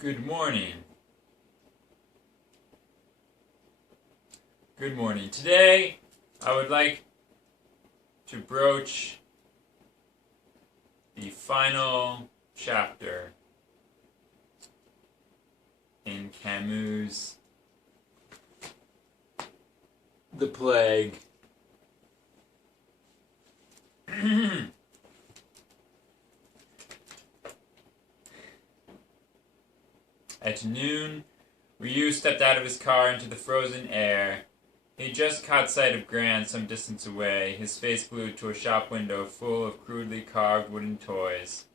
Good morning. Good morning. Today, I would like to broach the final chapter in Camus' The Plague. At noon, Ryu stepped out of his car into the frozen air. He had just caught sight of Gran some distance away, his face glued to a shop window full of crudely carved wooden toys.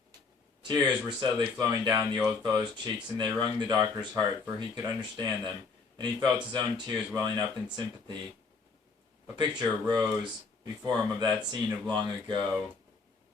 Tears were steadily flowing down the old fellow's cheeks, and they wrung the doctor's heart, for he could understand them, and he felt his own tears welling up in sympathy. A picture rose before him of that scene of long ago.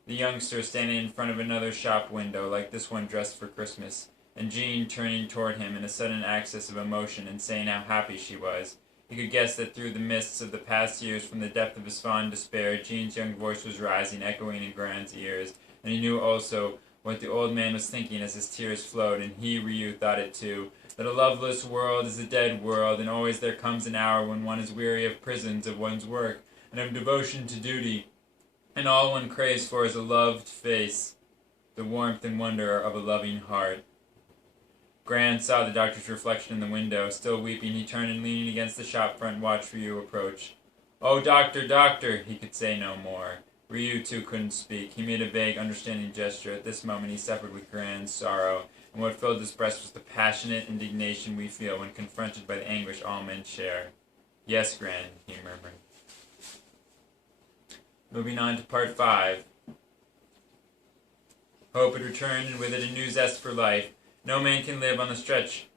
The youngster standing in front of another shop window, like this one dressed for Christmas, and Jean turning toward him in a sudden access of emotion and saying how happy she was. He could guess that through the mists of the past years, from the depth of his fond despair, Jean's young voice was rising, echoing in Gran's ears, and he knew also what the old man was thinking as his tears flowed, and he, Ryu, thought it too, that a loveless world is a dead world, and always there comes an hour when one is weary of prisons, of one's work, and of devotion to duty, and all one craves for is a loved face, the warmth and wonder of a loving heart. Gran saw the doctor's reflection in the window. Still weeping, he turned and leaning against the shop front watched Ryu approach. "Oh, doctor, doctor!" He could say no more. Ryu, too, couldn't speak. He made a vague, understanding gesture. At this moment he suffered with Gran's sorrow, and what filled his breast was the passionate indignation we feel when confronted by the anguish all men share. "Yes, Gran," he murmured. Moving on to part 5. Hope had returned, and with it a new zest for life. No man can live on the stretch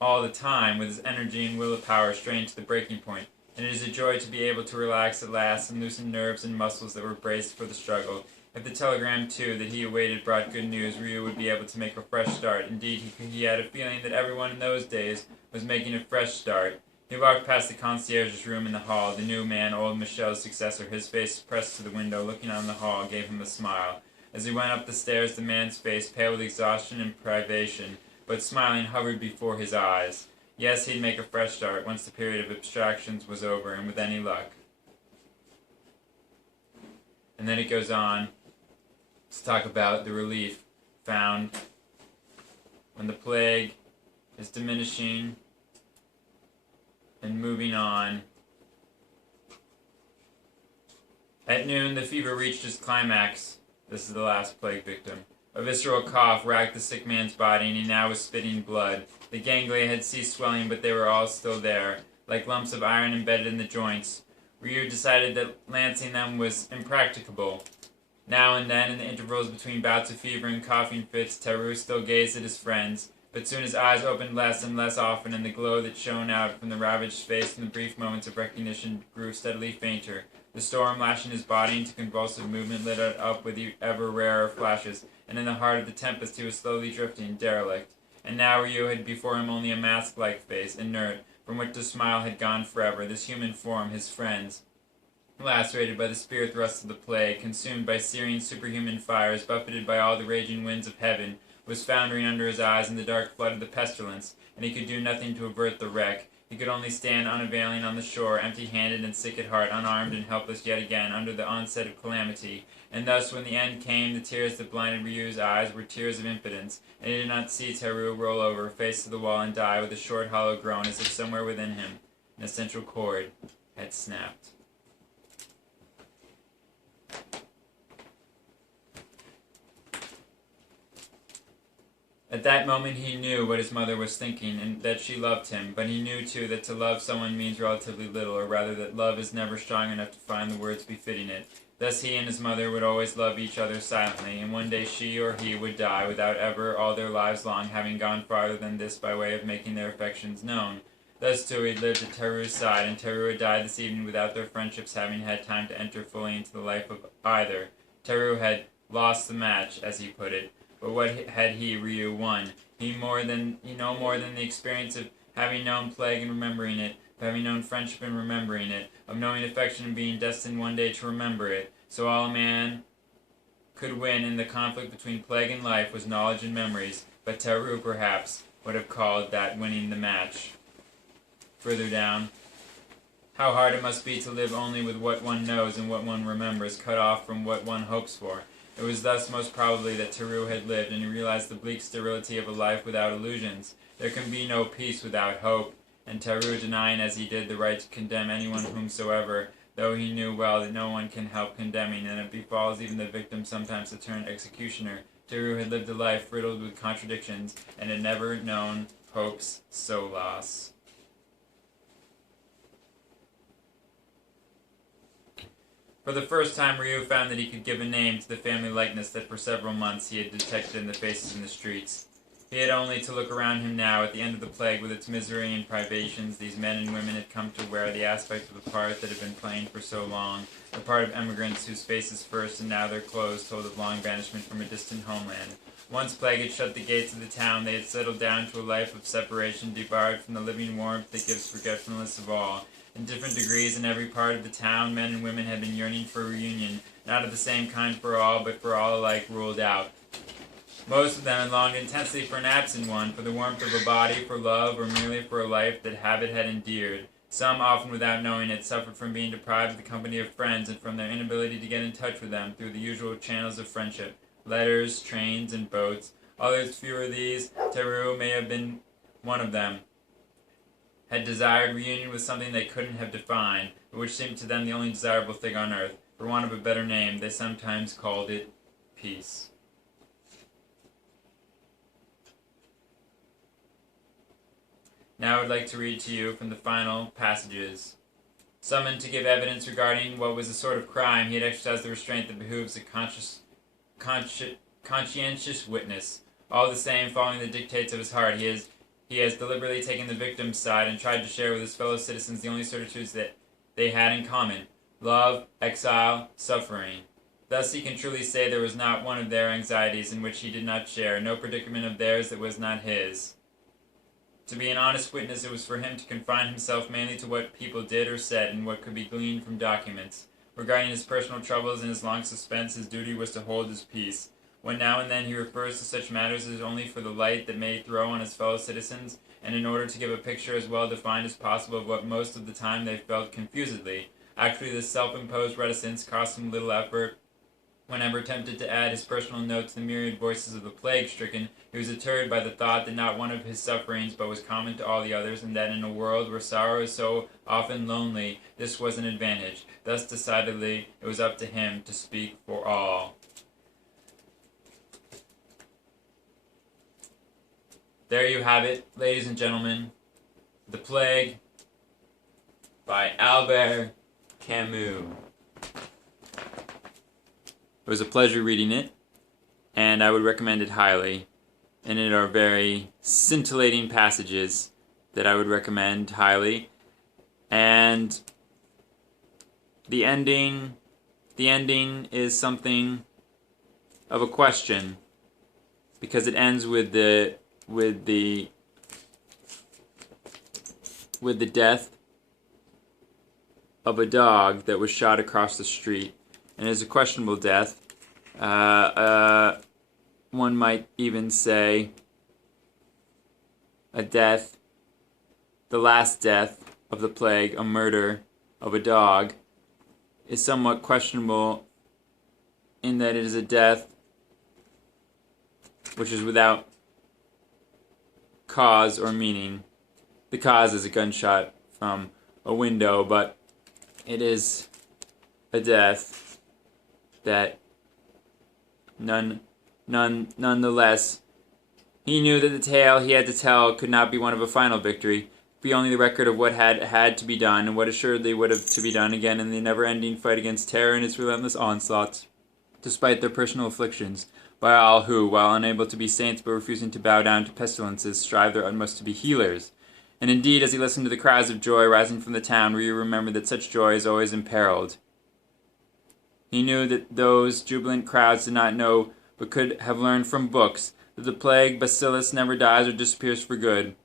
all the time with his energy and willpower strained to the breaking point, and it is a joy to be able to relax at last and loosen nerves and muscles that were braced for the struggle. If the telegram, too, that he awaited brought good news, Ryu would be able to make a fresh start. Indeed, he had a feeling that everyone in those days was making a fresh start. He walked past the concierge's room in the hall. The new man, old Michel's successor, his face pressed to the window, looking on the hall, gave him a smile. As he went up the stairs, the man's face, pale with exhaustion and privation, but smiling, hovered before his eyes. Yes, he'd make a fresh start once the period of abstractions was over, and with any luck. And then it goes on to talk about the relief found when the plague is diminishing and moving on. At noon, the fever reached its climax. This is the last plague victim. A visceral cough racked the sick man's body, and he now was spitting blood. The ganglia had ceased swelling, but they were all still there, like lumps of iron embedded in the joints. Ryu decided that lancing them was impracticable. Now and then, in the intervals between bouts of fever and coughing fits, Teru still gazed at his friends, but soon his eyes opened less and less often, and the glow that shone out from the ravaged face in the brief moments of recognition grew steadily fainter. The storm lashing his body into convulsive movement lit it up with ever rarer flashes, and in the heart of the tempest he was slowly drifting, derelict. And now Ryu had before him only a mask-like face, inert, from which the smile had gone forever, this human form, his friend's. Lacerated by the spear thrusts of the plague, consumed by searing superhuman fires, buffeted by all the raging winds of heaven, was foundering under his eyes in the dark flood of the pestilence, and he could do nothing to avert the wreck. He could only stand unavailing on the shore, empty-handed and sick at heart, unarmed and helpless yet again under the onset of calamity. And thus, when the end came, the tears that blinded Ryu's eyes were tears of impotence, and he did not see Teru roll over, face to the wall, and die with a short, hollow groan, as if somewhere within him an essential cord had snapped. At that moment he knew what his mother was thinking, and that she loved him, but he knew too that to love someone means relatively little, or rather that love is never strong enough to find the words befitting it. Thus he and his mother would always love each other silently, and one day she or he would die without ever, all their lives long, having gone farther than this by way of making their affections known. Thus too he lived at Teru's side, and Teru had died this evening without their friendships having had time to enter fully into the life of either. Teru had lost the match, as he put it. But what had he, Ryu, won? He no more than the experience of having known plague and remembering it, of having known friendship and remembering it, of knowing affection and being destined one day to remember it. So all a man could win in the conflict between plague and life was knowledge and memories. but Teru, perhaps, would have called that winning the match. Further down, how hard it must be to live only with what one knows and what one remembers, cut off from what one hopes for. It was thus most probably that Teru had lived, and he realized the bleak sterility of a life without illusions. There can be no peace without hope, and Teru, denying as he did the right to condemn anyone whomsoever, though he knew well that no one can help condemning, and it befalls even the victim sometimes to turn executioner, Teru had lived a life riddled with contradictions, and had never known hope's solace. For the first time, Ryu found that he could give a name to the family likeness that for several months he had detected in the faces in the streets. He had only to look around him now, at the end of the plague, with its misery and privations. These men and women had come to wear the aspect of the part that had been playing for so long, the part of emigrants whose faces first and now their clothes told of long banishment from a distant homeland. Once plague had shut the gates of the town, they had settled down to a life of separation, debarred from the living warmth that gives forgetfulness of all. In different degrees in every part of the town, men and women had been yearning for a reunion, not of the same kind for all, but for all alike ruled out. Most of them had longed intensely for an absent one, for the warmth of a body, for love, or merely for a life that habit had endeared. Some, often without knowing it, suffered from being deprived of the company of friends and from their inability to get in touch with them through the usual channels of friendship, letters, trains, and boats. Others, fewer these, Teru may have been one of them, had desired reunion with something they couldn't have defined, but which seemed to them the only desirable thing on earth. For want of a better name, they sometimes called it peace. Now I would like to read to you from the final passages. Summoned to give evidence regarding what was a sort of crime, he had exercised the restraint that behooves a conscientious witness. All the same, following the dictates of his heart, he has deliberately taken the victim's side and tried to share with his fellow citizens the only certitudes that they had in common: love, exile, suffering. Thus he can truly say there was not one of their anxieties in which he did not share, no predicament of theirs that was not his. To be an honest witness, it was for him to confine himself mainly to what people did or said and what could be gleaned from documents. Regarding his personal troubles and his long suspense, his duty was to hold his peace. When now and then he refers to such matters, it is only for the light that may throw on his fellow citizens, and in order to give a picture as well defined as possible of what most of the time they felt confusedly. Actually, this self-imposed reticence cost him little effort. Whenever tempted to add his personal note to the myriad voices of the plague-stricken, he was deterred by the thought that not one of his sufferings but was common to all the others, and that in a world where sorrow is so often lonely, this was an advantage. Thus, decidedly, it was up to him to speak for all. There you have it, ladies and gentlemen. The Plague by Albert Camus. It was a pleasure reading it, and I would recommend it highly. And it are very scintillating passages that I would recommend highly. And the ending is something of a question, because it ends with the death of a dog that was shot across the street. And it is a questionable death. One might even say a death, the last death of the plague, a murder of a dog, is somewhat questionable in that it is a death which is without cause or meaning. The cause is a gunshot from a window, but it is a death that nonetheless, he knew that the tale he had to tell could not be one of a final victory, be only the record of what had to be done, and what assuredly would have to be done again in the never-ending fight against terror and its relentless onslaughts, despite their personal afflictions, by all who, while unable to be saints but refusing to bow down to pestilences, strive their utmost to be healers. And indeed, as he listened to the cries of joy rising from the town, Ryu remembered that such joy is always imperiled. He knew that those jubilant crowds did not know, but could have learned from books, that the plague bacillus never dies or disappears for good,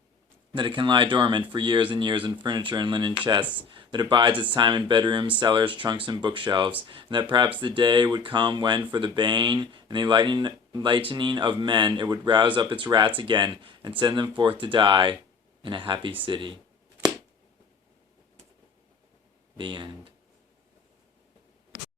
that it can lie dormant for years and years in furniture and linen chests, that it bides its time in bedrooms, cellars, trunks, and bookshelves, and that perhaps the day would come when, for the bane and the enlightening of men, it would rouse up its rats again and send them forth to die in a happy city. The end.